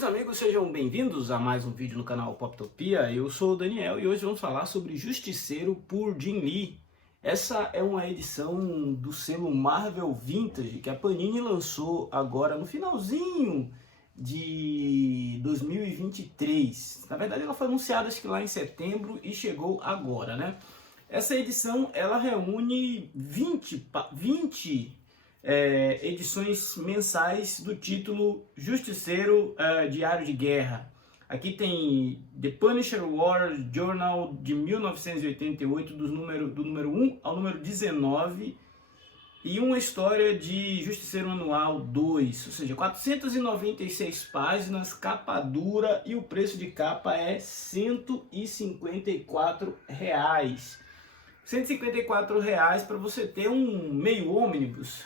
Queridos amigos, sejam bem-vindos a mais um vídeo no canal Poptopia. Eu sou o Daniel e hoje vamos falar sobre Justiceiro por Jim Lee. Essa é uma edição do selo Marvel Vintage que a Panini lançou agora no finalzinho de 2023. Na verdade ela foi anunciada acho que lá em setembro e chegou agora, né? Essa edição ela reúne 20 edições mensais do título Justiceiro Diário de Guerra. Aqui tem The Punisher War Journal de 1988, do número 1 ao número 19, e uma história de Justiceiro Anual 2, ou seja, 496 páginas, capa dura, e o preço de capa é R$ 154. R$ 154 para você ter um meio ônibus?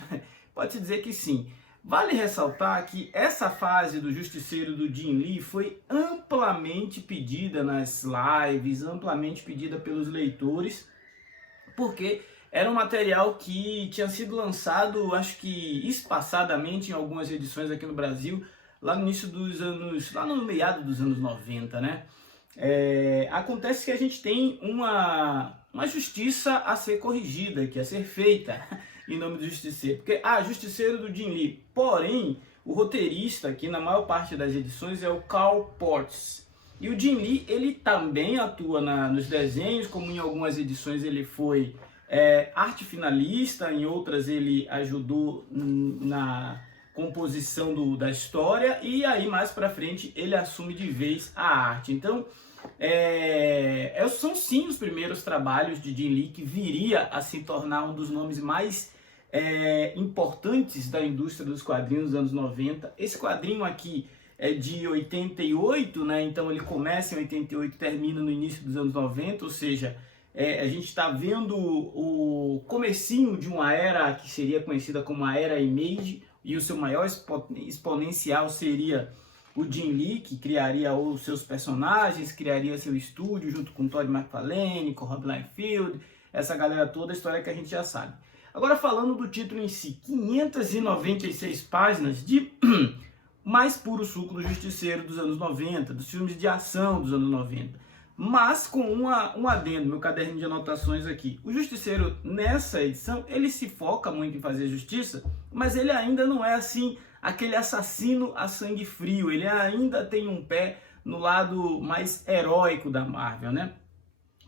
Pode-se dizer que sim. Vale ressaltar que essa fase do Justiceiro do Jim Lee foi amplamente pedida nas lives, amplamente pedida pelos leitores, porque era um material que tinha sido lançado, acho que espaçadamente em algumas edições aqui no Brasil, lá no início dos anos, lá no meado dos anos 90, né? Acontece que a gente tem uma justiça a ser corrigida, que a ser feita em nome do Justiceiro, porque Justiceiro do Jim Lee, porém o roteirista aqui na maior parte das edições é o Carl Portes, e o Jim Lee ele também atua nos desenhos, como em algumas edições ele foi arte finalista, em outras ele ajudou na composição da história, e aí mais pra frente ele assume de vez a arte. Então são sim os primeiros trabalhos de Jim Lee que viria a se tornar um dos nomes mais importantes da indústria dos quadrinhos dos anos 90. Esse quadrinho aqui é de 88, né? Então ele começa em 88 e termina no início dos anos 90, ou seja, a gente está vendo o comecinho de uma era que seria conhecida como a Era Image, e o seu maior exponencial seria o Jim Lee, que criaria os seus personagens, criaria seu estúdio junto com Todd McFarlane, com Rob Liefeld, essa galera toda, a história que a gente já sabe. Agora falando do título em si, 596 páginas de mais puro suco do Justiceiro dos anos 90, dos filmes de ação dos anos 90. Mas com um adendo, meu caderninho de anotações aqui. O Justiceiro, nessa edição, ele se foca muito em fazer justiça, mas ele ainda não é assim, aquele assassino a sangue frio. Ele ainda tem um pé no lado mais heróico da Marvel, né?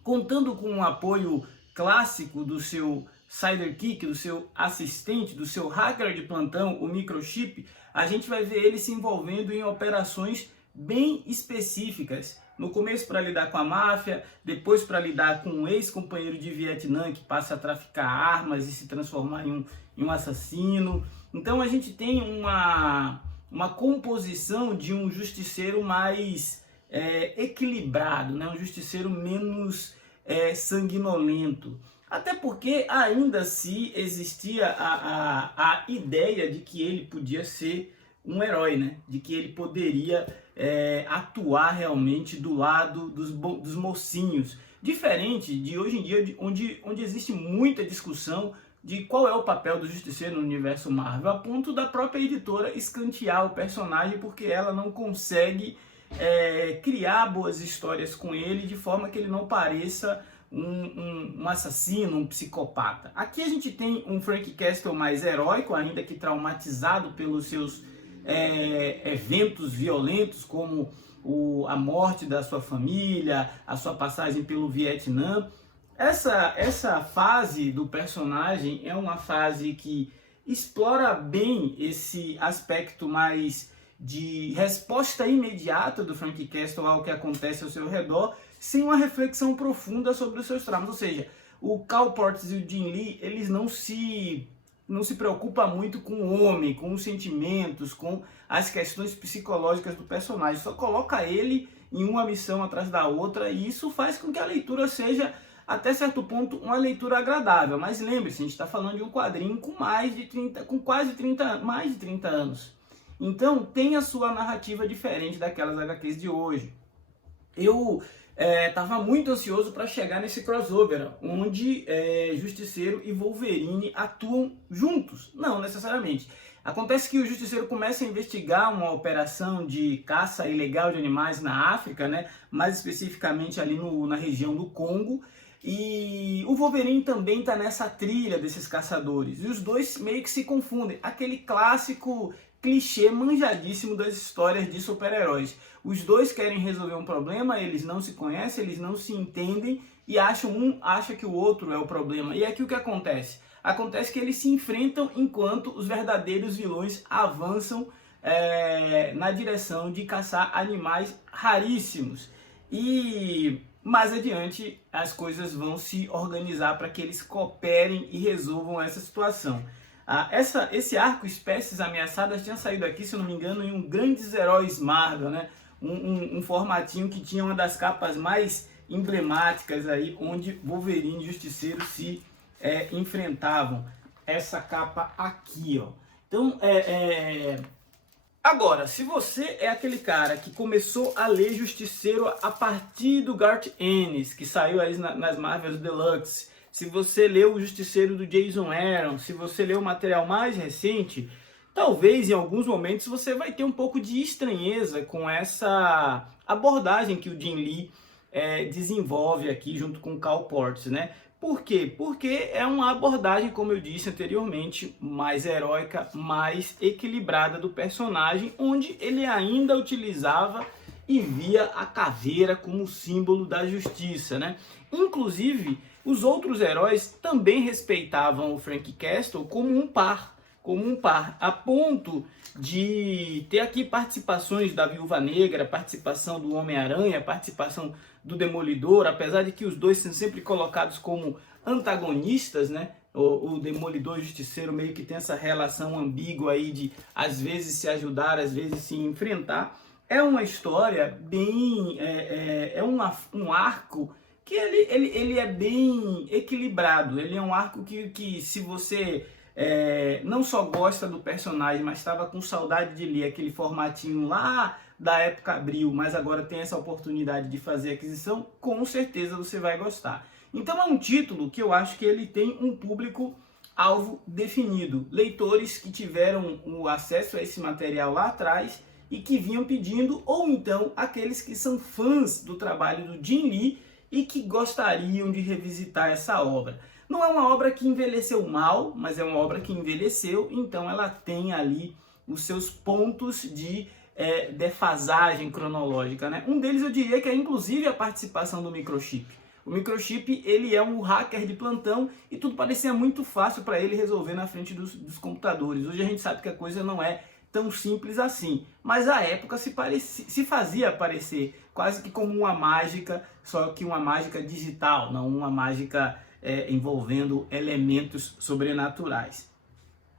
Contando com um apoio clássico do seu sidekick, do seu assistente, do seu hacker de plantão, o Microchip, a gente vai ver ele se envolvendo em operações bem específicas. No começo para lidar com a máfia, depois para lidar com um ex-companheiro de Vietnã que passa a traficar armas e se transformar em um assassino. Então a gente tem uma composição de um justiceiro mais equilibrado, né? Um justiceiro menos sanguinolento. Até porque ainda se existia a ideia de que ele podia ser um herói, né? De que ele poderia atuar realmente do lado dos mocinhos. Diferente de hoje em dia, onde existe muita discussão de qual é o papel do Justiceiro no universo Marvel, a ponto da própria editora escantear o personagem porque ela não consegue criar boas histórias com ele de forma que ele não pareça um assassino, um psicopata. Aqui a gente tem um Frank Castle mais heróico, ainda que traumatizado pelos seus eventos violentos, como a morte da sua família, a sua passagem pelo Vietnã. Essa fase do personagem é uma fase que explora bem esse aspecto mais de resposta imediata do Frank Castle ao que acontece ao seu redor, sem uma reflexão profunda sobre os seus traumas. Ou seja, o Carl Portes e o Jim Lee, eles não se preocupa muito com o homem, com os sentimentos, com as questões psicológicas do personagem. Só coloca ele em uma missão atrás da outra, e isso faz com que a leitura seja, até certo ponto, uma leitura agradável. Mas lembre-se, a gente está falando de um quadrinho com mais de 30 anos. Então tem a sua narrativa diferente daquelas HQs de hoje. Eu estava muito ansioso para chegar nesse crossover, onde Justiceiro e Wolverine atuam juntos. Não necessariamente. Acontece que o justiceiro começa a investigar uma operação de caça ilegal de animais na África, né? Mais especificamente ali na região do Congo. E o Wolverine também está nessa trilha desses caçadores. E os dois meio que se confundem. Aquele clássico clichê manjadíssimo das histórias de super-heróis. Os dois querem resolver um problema, eles não se conhecem, eles não se entendem e um acha que o outro é o problema. E aqui o que acontece? Acontece que eles se enfrentam enquanto os verdadeiros vilões avançam na direção de caçar animais raríssimos. E mais adiante as coisas vão se organizar para que eles cooperem e resolvam essa situação. Esse arco Espécies Ameaçadas tinha saído aqui, se eu não me engano, em um Grandes Heróis Marvel, né? Um formatinho que tinha uma das capas mais emblemáticas aí, onde Wolverine e Justiceiro se enfrentavam. Essa capa aqui, ó. Então, agora, se você é aquele cara que começou a ler Justiceiro a partir do Garth Ennis, que saiu aí nas Marvel Deluxe, se você leu o Justiceiro do Jason Aaron, se você leu o material mais recente, talvez em alguns momentos você vai ter um pouco de estranheza com essa abordagem que o Jim Lee desenvolve aqui junto com o Cal Portes, né? Por quê? Porque é uma abordagem, como eu disse anteriormente, mais heróica, mais equilibrada do personagem, onde ele ainda utilizava e via a caveira como símbolo da justiça, né? Inclusive, os outros heróis também respeitavam o Frank Castle como um par, a ponto de ter aqui participações da Viúva Negra, participação do Homem-Aranha, participação do Demolidor, apesar de que os dois são sempre colocados como antagonistas, né? O Demolidor e o Justiceiro meio que tem essa relação ambígua aí de às vezes se ajudar, às vezes se enfrentar. É uma história bem... um arco que ele é bem equilibrado. Ele é um arco que se você não só gosta do personagem, mas estava com saudade de ler aquele formatinho lá da época Abril, mas agora tem essa oportunidade de fazer aquisição, com certeza você vai gostar. Então é um título que eu acho que ele tem um público-alvo definido. Leitores que tiveram o acesso a esse material lá atrás e que vinham pedindo, ou então aqueles que são fãs do trabalho do Jim Lee e que gostariam de revisitar essa obra. Não é uma obra que envelheceu mal, mas é uma obra que envelheceu, então ela tem ali os seus pontos de defasagem cronológica, né? Um deles eu diria que é inclusive a participação do Microchip. O Microchip, ele é um hacker de plantão e tudo parecia muito fácil para ele resolver na frente dos computadores. Hoje a gente sabe que a coisa não é tão simples assim, mas à época se fazia parecer quase que como uma mágica, só que uma mágica digital, não uma mágica envolvendo elementos sobrenaturais.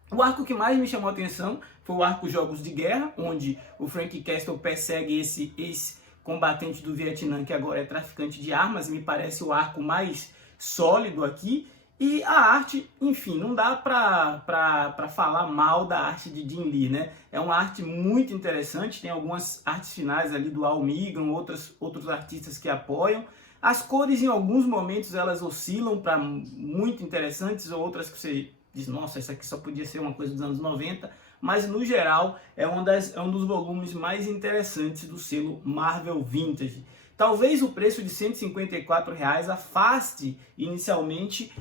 O arco que mais me chamou a atenção foi o arco Jogos de Guerra, onde o Frank Castle persegue esse ex-combatente do Vietnã, que agora é traficante de armas, me parece o arco mais sólido aqui. E a arte, enfim, não dá para falar mal da arte de Jim Lee, né? É uma arte muito interessante, tem algumas artes finais ali do Al Milgrom, outros artistas que apoiam. As cores, em alguns momentos, elas oscilam para muito interessantes, ou outras que você diz, nossa, essa aqui só podia ser uma coisa dos anos 90, mas no geral é um dos volumes mais interessantes do selo Marvel Vintage. Talvez o preço de R$ 154 afaste inicialmente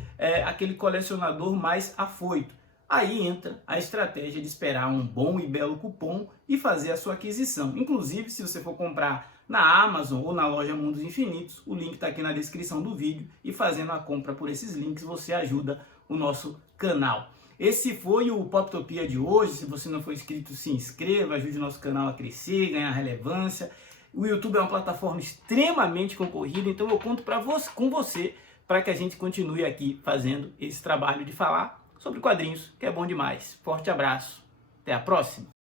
aquele colecionador mais afoito. Aí entra a estratégia de esperar um bom e belo cupom e fazer a sua aquisição. Inclusive, se você for comprar na Amazon ou na loja Mundos Infinitos, o link está aqui na descrição do vídeo e fazendo a compra por esses links você ajuda o nosso canal. Esse foi o Poptopia de hoje. Se você não for inscrito, se inscreva, ajude o nosso canal a crescer, ganhar relevância. O YouTube é uma plataforma extremamente concorrida, então eu conto com você para que a gente continue aqui fazendo esse trabalho de falar sobre quadrinhos, que é bom demais. Forte abraço, até a próxima!